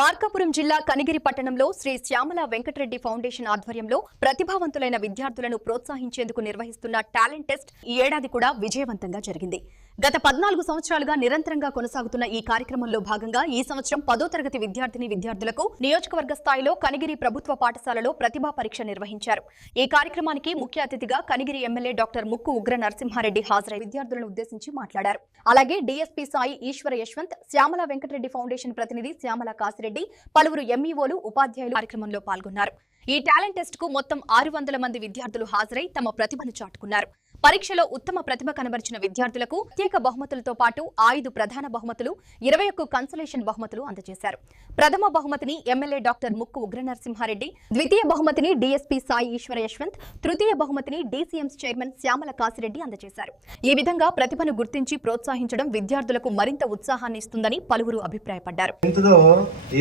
మార్కాపురం జిల్లా కనిగిరి పట్టణంలో శ్రీ శ్యామల వెంకటరెడ్డి ఫౌండేషన్ ఆధ్వర్యంలో ప్రతిభావంతులైన విద్యార్థులను ప్రోత్సహించేందుకు నిర్వహిస్తున్న టాలెంట్ టెస్ట్ ఈ ఏడాది కూడా విజయవంతంగా జరిగింది. గత 14 సంవత్సరాలుగా నిరంతరంగా కొనసాగుతున్న ఈ కార్యక్రమంలో భాగంగా ఈ సంవత్సరం 10వ తరగతి విద్యార్థులకు నియోజకవర్గ స్థాయిలో కనిగిరి ప్రభుత్వ పాఠశాలలో ప్రతిభా పరీక్ష నిర్వహించారు. ఈ కార్యక్రమానికి ముఖ్య అతిథిగా కనిగిరి ఎమ్మెల్యే డాక్టర్ ముక్కు ఉగ్ర నరసింహారెడ్డి హాజరై విద్యార్థులను ఉద్దేశించి మాట్లాడారు. అలాగే డీఎస్పీ సాయి ఈశ్వర యశ్వంత్, శ్యామల వెంకటరెడ్డి ఫౌండేషన్ ప్రతినిధి శ్యామల కాసిరెడ్డి, పలువురు ఎంఈఓలు, ఉపాధ్యాయులు కార్యక్రమంలో పాల్గొన్నారు. ఈ టాలెంట్ టెస్ట్ కు మొత్తం 600 మంది విద్యార్థులు హాజరై తమ ప్రతిభను చాటుకున్నారు. పరీక్షలో ఉత్తమ ప్రతిభ కనబరిచిన విద్యార్థులకు ప్రత్యేక బహుమతులతో పాటు 5 ప్రధాన బహుమతులు, 21 కన్సలేషన్ బహుమతులు అందజేశారు. ప్రథమ బహుమతిని ఎమ్మెల్యే డాక్టర్ ముక్కు ఉగ్ర నరసింహారెడ్డి, ద్వితీయ బహుమతిని డీఎస్పీ సాయి ఈశ్వర యశ్వంత్, తృతీయ బహుమతిని డీసీఎంస్ చైర్మన్ శ్యామల కాసిరెడ్డి అందజేశారు. ఈ విధంగా ప్రతిభను గుర్తించి ప్రోత్సహించడం విద్యార్థులకు మరింత ఉత్సాహాన్ని ఇస్తుందని పలువురు అభిప్రాయపడ్డారు.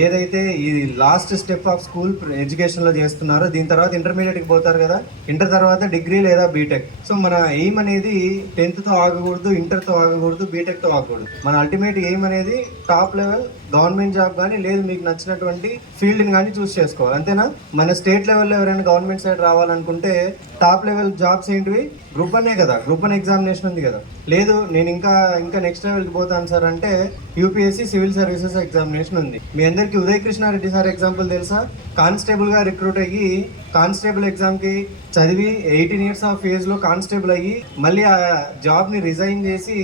ఏదైతే ఈ last step of school education లో చేస్తున్నారో దీని తర్వాత ఇంటర్మీడియట్ కి పోతారు కదా, ఇంటర్ తర్వాత డిగ్రీ లేదా బీటెక్. సో మన ఎయిమ్ అనేది 10th తో ఆగకూడదు, ఇంటర్ తో ఆగకూడదు, బీటెక్ తో ఆగకూడదు. మన అల్టిమేట్ ఎయిమ్ అనేది టాప్ లెవెల్ గవర్నమెంట్ జాబ్ కానీ లేదు మీకు నచ్చినటువంటి ఫీల్డ్ని కానీ చూస్ చేసుకోవాలి, అంతేనా? మన స్టేట్ లెవెల్లో ఎవరైనా గవర్నమెంట్ సైడ్ రావాలనుకుంటే టాప్ లెవెల్ జాబ్స్ ఏంటివి? గ్రూప్ 1 కదా, గ్రూప్ 1 ఎగ్జామినేషన్ ఉంది కదా. లేదు నేను ఇంకా నెక్స్ట్ లెవెల్కి పోతాను సార్ అంటే యూపీఎస్సీ సివిల్ సర్వీసెస్ ఎగ్జామినేషన్ ఉంది. మీ అందరికీ ఉదయ్ కృష్ణారెడ్డి సార్ ఎగ్జాంపుల్ తెలుసా? కానిస్టేబుల్ గా రిక్రూట్ అయ్యి కానిస్టేబుల్ ఎగ్జామ్ కి చదివి 18 years ఆఫ్ ఏజ్ లో కానిస్టేబుల్ అయ్యి మళ్ళీ ఆ జాబ్ ని రిజైన్ చేసి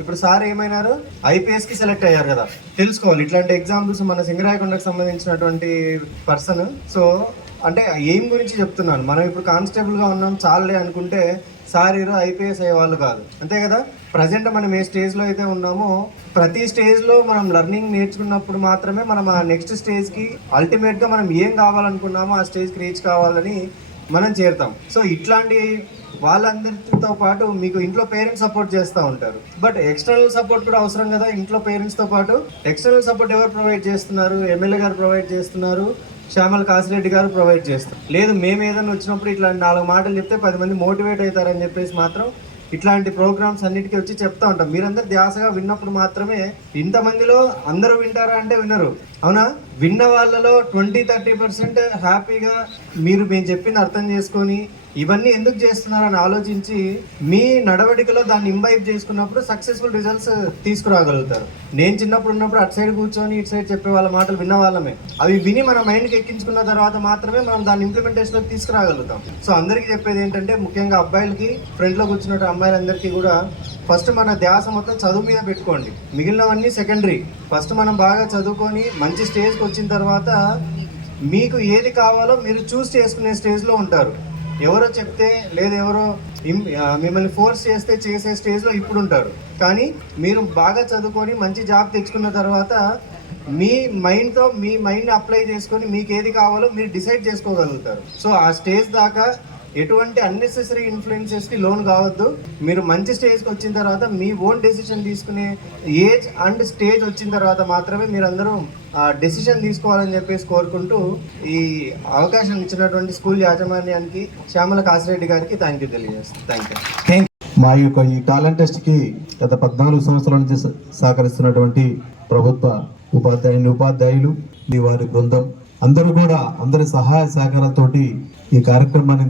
ఇప్పుడు సార్ ఏమైనారు? ఐపీఎస్ కి సెలెక్ట్ అయ్యారు కదా. తెలుసుకోవాలి ఇట్లాంటి ఎగ్జాంపుల్స్. మన సింగరాయకొండకు సంబంధించినటువంటి పర్సన్. సో అంటే ఏం గురించి చెప్తున్నాను, మనం ఇప్పుడు కానిస్టేబుల్ గా ఉన్నాం చాలే అనుకుంటే సార్ ఈరోజు ఐపీఎస్ అయ్యే వాళ్ళు కాదు, అంతే కదా. ప్రజెంట్ మనం ఏ స్టేజ్ లో అయితే ఉన్నామో ప్రతి స్టేజ్ లో మనం లెర్నింగ్ నేర్చుకున్నప్పుడు మాత్రమే మనం ఆ నెక్స్ట్ స్టేజ్ కి అల్టిమేట్ గా మనం ఏం కావాలనుకున్నామో ఆ స్టేజ్ కి రీచ్ కావాలని మనం చేరుతాం. సో ఇట్లాంటి వాళ్ళందరితో పాటు మీకు ఇంట్లో పేరెంట్స్ సపోర్ట్ చేస్తూ ఉంటారు, బట్ ఎక్స్టర్నల్ సపోర్ట్ కూడా అవసరం కదా. ఇంట్లో పేరెంట్స్ తో పాటు ఎక్స్టర్నల్ సపోర్ట్ ఎవరు ప్రొవైడ్ చేస్తున్నారు? ఎమ్మెల్యే గారు ప్రొవైడ్ చేస్తున్నారు, శ్యామల కాసిరెడ్డి గారు ప్రొవైడ్ చేస్తారు. లేదు మేము ఏదైనా వచ్చినప్పుడు ఇట్లాంటి 4 మాటలు చెప్తే 10 మంది మోటివేట్ అవుతారని చెప్పేసి మాత్రం ఇట్లాంటి ప్రోగ్రామ్స్ అన్నిటికీ వచ్చి చెప్తా ఉంటాం. మీరందరూ ధ్యాసగా విన్నప్పుడు మాత్రమే. ఇంతమందిలో అందరూ వింటారా అంటే వినరు, అవునా? విన్న వాళ్ళలో 20-30% హ్యాపీగా మీరు మేము చెప్పింది అర్థం చేసుకొని ఇవన్నీ ఎందుకు చేస్తున్నారని ఆలోచించి మీ నడవడికలో దాన్ని ఇంబైబ్ చేసుకున్నప్పుడు సక్సెస్ఫుల్ రిజల్ట్స్ తీసుకురాగలుగుతారు. నేను చిన్నప్పుడు ఉన్నప్పుడు అటు సైడ్ కూర్చొని ఇటు సైడ్ చెప్పే వాళ్ళ మాటలు విన్న వాళ్ళమే. అవి విని మన మైండ్కి ఎక్కించుకున్న తర్వాత మాత్రమే మనం దాన్ని ఇంప్లిమెంటేషన్లోకి తీసుకురాగలుగుతాం. సో అందరికీ చెప్పేది ఏంటంటే, ముఖ్యంగా అబ్బాయిలకి, ఫ్రంట్లో కూర్చున్న అమ్మాయిలందరికీ కూడా ఫస్ట్ మన ధ్యాస మొత్తం చదువు మీద పెట్టుకోండి, మిగిలినవన్నీ సెకండరీ. ఫస్ట్ మనం బాగా చదువుకొని మంచి స్టేజ్కి వచ్చిన తర్వాత మీకు ఏది కావాలో మీరు చూస్ చేసుకునే స్టేజ్లో ఉంటారు. ఎవరో చెప్తే లేదు ఎవరో మిమ్మల్ని ఫోర్స్ చేస్తే చేసే స్టేజ్లో ఇప్పుడు ఉంటారు. కానీ మీరు బాగా చదువుకొని మంచి జాబ్ తెచ్చుకున్న తర్వాత మీ మైండ్తో మీ మైండ్ని అప్లై చేసుకొని మీకు ఏది కావాలో మీరు డిసైడ్ చేసుకోగలుగుతారు. సో ఆ స్టేజ్ దాకా ఎటువంటి అన్నెసెసరీ ఇన్ఫ్లుయెన్సెస్కి లోన్ కావద్దు. మీరు మంచి స్టేజ్కి వచ్చిన తర్వాత మీ ఓన్ డెసిషన్ తీసుకునే ఏజ్ అండ్ స్టేజ్ వచ్చిన తర్వాత మాత్రమే మీరందరూ డెసిషన్ తీసుకోవాలని చెప్పేసి కోరుకుంటూ ఈ అవకాశం ఇచ్చినటువంటి స్కూల్ యాజమాన్యానికి, శ్యామల కాసిరెడ్డి గారికి థ్యాంక్ యూ తెలియజేస్తాను. Thank you. మా యొక్క ఈ టాలెంట్ టెస్ట్కి గత 14 సంవత్సరాల నుంచి సహకరిస్తున్నటువంటి ప్రభుత్వ ఉపాధ్యాయులు, వారి బృందం అందరూ కూడా అందరి సహాయ సహకారాలతోటి ఈ కార్యక్రమాన్ని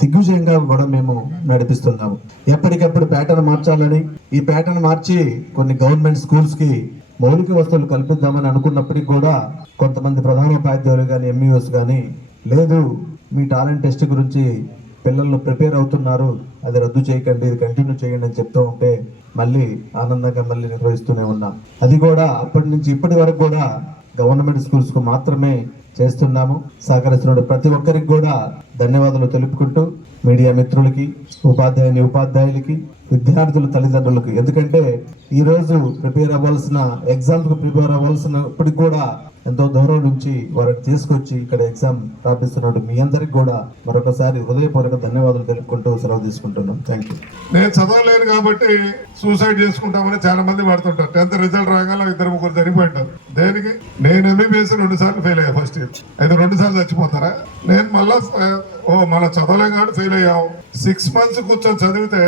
దిగ్విజయంగా కూడా మేము నడిపిస్తున్నాము. ఎప్పటికప్పుడు ప్యాటర్న్ మార్చాలని, ఈ ప్యాటర్న్ మార్చి కొన్ని గవర్నమెంట్ స్కూల్స్ కి మౌలిక వసతులు కల్పిద్దామని అనుకున్నప్పటికీ కూడా కొంతమంది ప్రధానోపాధ్యాయులు కానీ, ఎంఈఓస్ కానీ లేదు మీ టాలెంట్ టెస్ట్ గురించి పిల్లలు ప్రిపేర్ అవుతున్నారు, అది రద్దు చేయకండి, ఇది కంటిన్యూ చేయండి అని చెప్తూ ఉంటే మళ్ళీ ఆనందంగా మళ్ళీ నిర్వహిస్తూనే ఉన్నాం. అది కూడా అప్పటి నుంచి ఇప్పటి వరకు కూడా గవర్నమెంట్ స్కూల్స్ కు మాత్రమే చేస్తున్నాము. సహకరిస్తున్న ప్రతి ఒక్కరికి కూడా ధన్యవాదాలు తెలుపుకుంటూ మీడియా మిత్రులకి, ఉపాధ్యాయులకి, విద్యార్థుల తల్లిదండ్రులకి, ఎందుకంటే ఈరోజు ఎగ్జామ్స్ కు ప్రిపేర్ అవ్వాల్సినప్పటికి కూడా ఎంతో దూరం నుంచి వారిని తీసుకొచ్చి ఇక్కడ ఎగ్జామ్ రాపిస్తున్నట్టు మీ అందరికి కూడా మరొకసారి హృదయపూర్వక ధన్యవాదాలు తెలుపుకుంటూ సెలవు తీసుకుంటున్నాం. Thank you. నేను చదవలేను కాబట్టి సూసైడ్ చేసుకుంటామని చాలా మంది పడుతుంటారు. 10th రిజల్ట్ రాగానే 2-3 చనిపోయింటారు. దేనికి? నేను ఎంబీబీఎస్ 2 సార్లు ఫెయిల్ అయ్యా. ఫస్ట్ ఇయర్ అయితే 2 సార్లు చచ్చిపోతారా? నేను మళ్ళా చదవలేం కాబట్టి ఫెయిల్ అయ్యాము. 6 months కూర్చొని చదివితే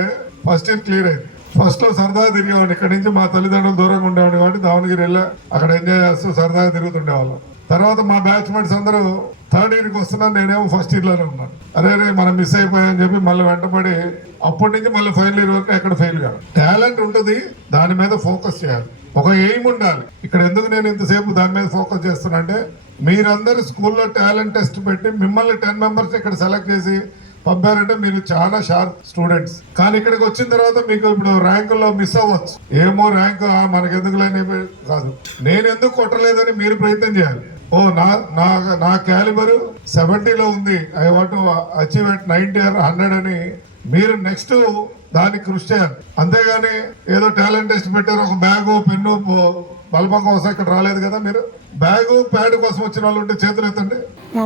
ఫస్ట్ ఇయర్ క్లియర్ అయింది. ఫస్ట్ లో సరదాగా తిరిగేవాడిని. ఇక్కడ నుంచి మా తల్లిదండ్రులు దూరంగా ఉండేవాడిని కాబట్టి దావణగిరి వెళ్ళా అక్కడ ఎంజాయ్ చేస్తూ సరదాగా తిరుగుతుండేవాళ్ళం. తర్వాత మా బ్యాచ్మెంట్స్ అందరూ థర్డ్ ఇయర్కి వస్తున్నాను, నేనేమో ఫస్ట్ ఇయర్లోనే ఉన్నాను. అరే మనం మిస్ అయిపోయాయని చెప్పి మళ్ళీ వెంటపడి అప్పటి నుంచి మళ్ళీ ఫైనల్ ఇయర్ వరకు ఎక్కడ ఫెయిల్ కాదు. టాలెంట్ ఉంటుంది, దాని మీద ఫోకస్ చేయాలి, ఒక ఎయిమ్ ఉండాలి. ఇక్కడ ఎందుకు నేను ఇంతసేపు దాని మీద ఫోకస్ చేస్తున్నా అంటే మీరందరూ స్కూల్లో టాలెంట్ టెస్ట్ పెట్టి మిమ్మల్ని 10 మెంబర్స్ ఇక్కడ సెలెక్ట్ చేసి పంపారంటే మీరు చాలా షార్ప్ స్టూడెంట్స్. కానీ ఇక్కడికి వచ్చిన తర్వాత మీకు ఇప్పుడు ర్యాంకుల్లో మిస్ అవ్వచ్చు. ఏమో ర్యాంకు మనకు ఎందుకు లేని కాదు, నేను ఎందుకు కొట్టలేదని మీరు ప్రయత్నం చేయాలి. ఓ నా క్యాలిబర్ 70లో ఉంది, I want achieve at 90 or 100 అని మీరు నెక్స్ట్ దానికి కృషి చేయాలి. అంతేగాని ఏదో టాలెంట్ టెస్ట్ పెట్టారు, ఒక బ్యాగు పెన్ను బల్బం కోసం ఇక్కడ రాలేదు కదా. మీరు బ్యాగు ప్యాడ్ కోసం వచ్చిన వాళ్ళు ఉంటే చేతులు ఎత్తండి.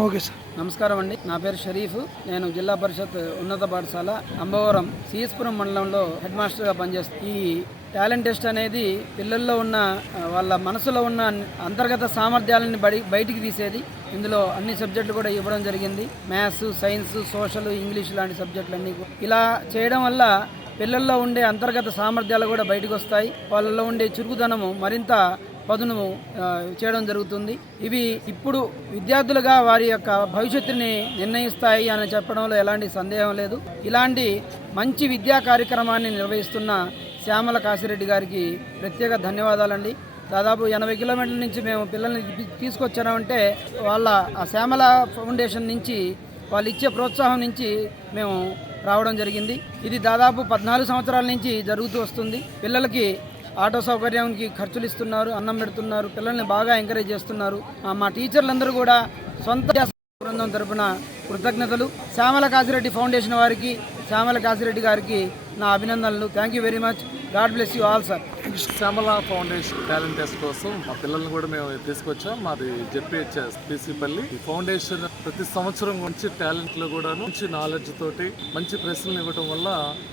Okay sir. నమస్కారం అండి, నా పేరు షరీఫ్. నేను జిల్లా పరిషత్ ఉన్నత పాఠశాల అంబవరం సిఎస్పురం మండలంలో హెడ్ మాస్టర్గా పనిచేస్తాను. ఈ టాలెంట్ టెస్ట్ అనేది పిల్లల్లో ఉన్న వాళ్ళ మనసులో ఉన్న అంతర్గత సామర్థ్యాలని బయటికి తీసేది. ఇందులో అన్ని సబ్జెక్టులు కూడా ఇవ్వడం జరిగింది. మ్యాథ్స్, సైన్స్, సోషల్, ఇంగ్లీష్ లాంటి సబ్జెక్టులన్నీ. ఇలా చేయడం వల్ల పిల్లల్లో ఉండే అంతర్గత సామర్థ్యాలు కూడా బయటకు వస్తాయి. వాళ్ళలో ఉండే చురుకుదనము మరింత పదును చేయడం జరుగుతుంది. ఇవి ఇప్పుడు విద్యార్థులుగా వారి యొక్క భవిష్యత్తుని నిర్ణయిస్తాయి అని చెప్పడంలో ఎలాంటి సందేహం లేదు. ఇలాంటి మంచి విద్యా కార్యక్రమాన్ని నిర్వహిస్తున్న శ్యామల కాశిరెడ్డి గారికి ప్రత్యేక ధన్యవాదాలండి. దాదాపు 80 కిలోమీటర్ల నుంచి మేము పిల్లల్ని తీసుకొచ్చామంటే వాళ్ళ ఆ శ్యామల ఫౌండేషన్ నుంచి వాళ్ళు ఇచ్చే ప్రోత్సాహం నుంచి మేము రావడం జరిగింది. ఇది దాదాపు 14 సంవత్సరాల నుంచి జరుగుతూ వస్తుంది. పిల్లలకి ఆటో సౌకర్యానికి ఖర్చులు ఇస్తున్నారు, అన్నం పెడుతున్నారు, పిల్లల్ని బాగా ఎంకరేజ్ చేస్తున్నారు. మా టీచర్లందరూ కూడా సొంత బృందం తరపున కృతజ్ఞతలు. శ్యామల కాశిరెడ్డి ఫౌండేషన్ వారికి, శ్యామల కాశిరెడ్డి గారికి నా అభినందనలు. Thank you very much. God bless you all sir. Shyamala foundation talent test కోసం మా పిల్లల్ని కూడా మేము తీసుకొచ్చాం. మాది జెడ్పీహెచ్ఎస్ పీసీపల్లి. ఈ ఫౌండేషన్ ప్రతి సంవత్సరం మంచి టాలెంట్ లో కూడా మంచి నాలెడ్జ్ తోటి మంచి ప్రశ్నలు ఇవ్వడం వల్ల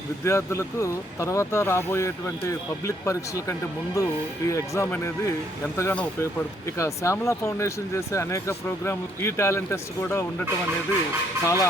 విద్యార్థులకు తర్వాత రాబోయేటువంటి పబ్లిక్ పరీక్షల కంటే ముందు ఈ ఎగ్జామ్ అనేది ఎంతగానో ఉపయోగపడుతుంది. ఇక శ్యామల ఫౌండేషన్ చేసే అనేక ప్రోగ్రాంలు ఈ టాలెంట్ టెస్ట్ కూడా ఉండటం అనేది చాలా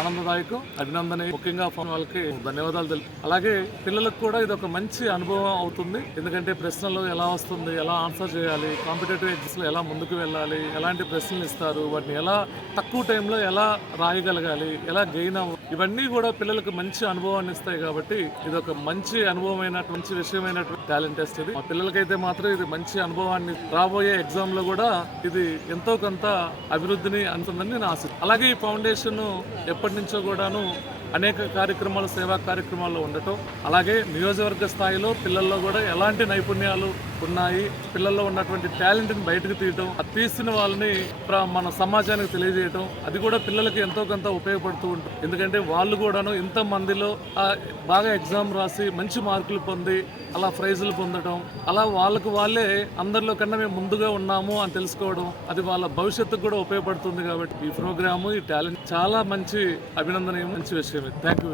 ఆనందదాయకం, అభినందనీయం. ముఖ్యంగా వాళ్ళకి ధన్యవాదాలు తెలుపు. అలాగే పిల్లలకు కూడా ఇది ఒక మంచి అనుభవం అవుతుంది. ఎందుకంటే ప్రశ్నలు ఎలా వస్తుంది, ఎలా ఆన్సర్ చేయాలి, కాంపిటేటివ్ ఎగ్జామ్స్లో ఎలా ముందుకు వెళ్ళాలి, ఎలాంటి ప్రశ్నలు ఇస్తారు, వాటిని ఎలా తక్కువ టైంలో ఎలా రాయగలగాలి, ఎలా గెయిన్ అవ్వాలి, ఇవన్నీ కూడా పిల్లలకు మంచి అనుభవాన్ని ఇస్తాయి. కాబట్టి ఇది ఒక మంచి అనుభవమైనటువంటి మంచి విషయమైనటువంటి టాలెంట్ టెస్ట్. ఇది మా పిల్లలకైతే మాత్రం ఇది మంచి అనుభవాన్ని రాబోయే ఎగ్జామ్ లో కూడా ఇది ఎంతో కొంత అభివృద్ధిని అందుతుందని నేను ఆశ. అలాగే ఈ ఫౌండేషన్ ఎప్పటి నుంచో కూడాను అనేక కార్యక్రమాలు, సేవా కార్యక్రమాల్లో ఉండటం, అలాగే నియోజకవర్గ స్థాయిలో పిల్లల్లో కూడా ఎలాంటి నైపుణ్యాలు ఉన్నాయి, పిల్లల్లో ఉన్నటువంటి టాలెంట్ని బయటకు తీయటం, అది తీసిన వాళ్ళని మన సమాజానికి తెలియజేయటం, అది కూడా పిల్లలకి ఎంతో కొంత ఉపయోగపడుతూ ఉంటుంది. ఎందుకంటే వాళ్ళు కూడాను ఇంతమందిలో బాగా ఎగ్జామ్ రాసి మంచి మార్కులు పొంది అలా ప్రైజులు పొందడం, అలా వాళ్ళకు వాళ్ళే అందరిలో కన్నా మేము ముందుగా ఉన్నాము అని తెలుసుకోవడం, అది వాళ్ళ భవిష్యత్తుకు కూడా ఉపయోగపడుతుంది. కాబట్టి ఈ ప్రోగ్రాము, ఈ టాలెంట్ చాలా మంచి అభినందనీయం, మంచి విషయం. Thank you.